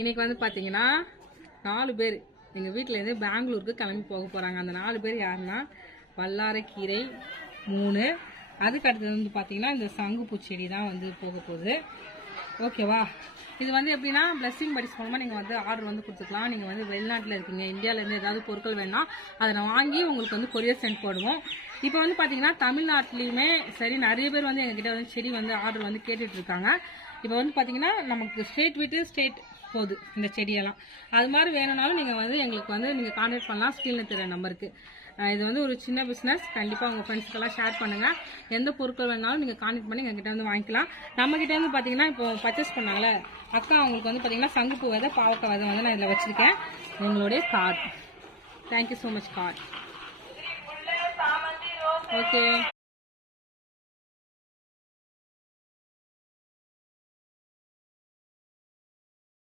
இன்னைக்கு வந்து பார்த்தீங்கன்னா 4 பேர் எங்கள் வீட்டிலேருந்து பெங்களூருக்கு கிளம்பி போக போகிறாங்க. அந்த 4 பேர் யாருன்னா வல்லாரைக்கீரை 3, அதுக்கு அடுத்தது வந்து பார்த்தீங்கன்னா இந்த சங்குப்பூ செடி தான் வந்து போக போகுது. ஓகேவா? இது வந்து எப்படின்னா பிளஸிங் படிஸ் மூலமாக நீங்கள் வந்து ஆர்டர் வந்து கொடுத்துக்கலாம். நீங்கள் வந்து வெளிநாட்டில் இருக்கீங்க, இந்தியாவிலேருந்து ஏதாவது பொருட்கள் வேணும்னா அதை நான் வாங்கி உங்களுக்கு வந்து கொரியர் சென்ட் போடுவோம். இப்போ வந்து பார்த்தீங்கன்னா தமிழ்நாட்டிலையுமே சரி நிறைய பேர் வந்து எங்ககிட்ட வந்து செடி வந்து ஆர்டர் வந்து கேட்டுட்டு இருக்காங்க. இப்போ வந்து பார்த்தீங்கன்னா நமக்கு ஸ்டேட் விட்டு ஸ்டேட் போகுது இந்த செடியெல்லாம். அது மாதிரி வேணும்னாலும் நீங்கள் வந்து எங்களுக்கு வந்து நீங்கள் கான்டாக்ட் பண்ணலாம் ஸ்க்ரீனில் தெரிய நம்பருக்கு. இது வந்து ஒரு சின்ன பிஸ்னஸ். கண்டிப்பாக உங்கள் ஃப்ரெண்ட்ஸ்க்கெல்லாம் ஷேர் பண்ணுங்கள். எந்த பொருட்கள் வேணாலும் நீங்கள் கான்டாக்ட் பண்ணி எங்ககிட்ட வந்து வாங்கிக்கலாம். நம்மக்கிட்ட வந்து பார்த்தீங்கன்னா இப்போ பர்ச்சேஸ் பண்ணாங்களே அக்கா, அவங்களுக்கு வந்து பார்த்தீங்கன்னா சங்குப்பூ விதை, பாவக்காய் விதை வந்து நான் இதில் வச்சுருக்கேன். எங்களுடைய card. Thank you so much card. Okay.